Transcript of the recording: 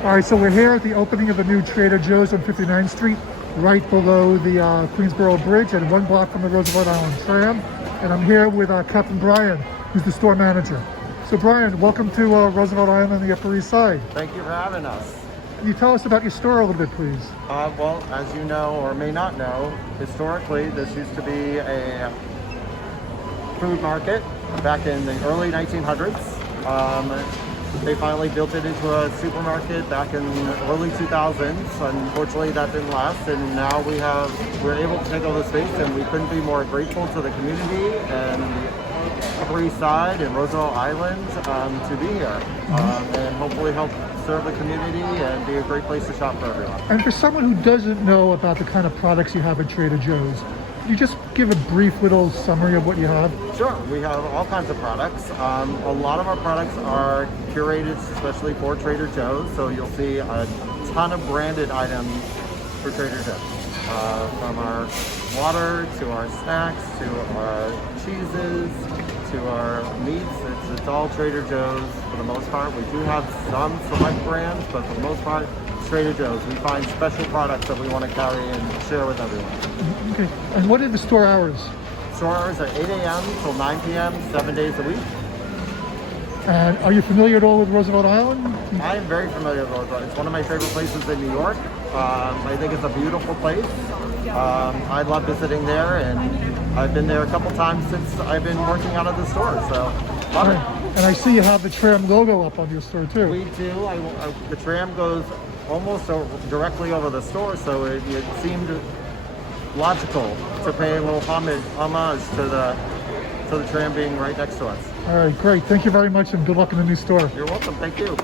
All right, so we're here at the opening of the new Trader Joe's on 59th Street, right below the Queensboro Bridge and 1 block from the Roosevelt Island Tram. And I'm here with Captain Brian, who's the store manager. So Brian, welcome to Roosevelt Island on the Upper East Side. Thank you for having us. Can you tell us about your store a little bit, please? Well, as you know or may not know, historically this used to be a food market back in the early 1900s. They finally built it into a supermarket back in the early 2000s. Unfortunately, that didn't last, and now we're able to take over the space, and we couldn't be more grateful to the community and the Upper East Side and Roosevelt Island to be here, and hopefully help serve the community and be a great place to shop for everyone. And for someone who doesn't know about the kind of products you have at Trader Joe's, can you just give a brief little summary of what you have? Sure, we have all kinds of products. A lot of our products are curated especially for Trader Joe's, so you'll see a ton of branded items for Trader Joe's. From our water to our snacks to our cheeses to our meats, it's all Trader Joe's for the most part. We do have some select brands, but for the most part, Trader Joe's. We find special products that we want to carry and share with everyone. Okay, and what are the store hours? Store hours are 8 a.m. till 9 p.m., 7 days a week. And are you familiar at all with Roosevelt Island? I am very familiar with Roosevelt. It's one of my favorite places in New York. I think it's a beautiful place. I love visiting there, and I've been there a couple times since I've been working out of the store, so love it. And I see you have the Tram logo up on your store too. We do. The tram goes almost directly over the store, so it seemed logical to pay a little homage to the tram being right next to us. All right, great. Thank you very much, and good luck in the new store. You're welcome. Thank you.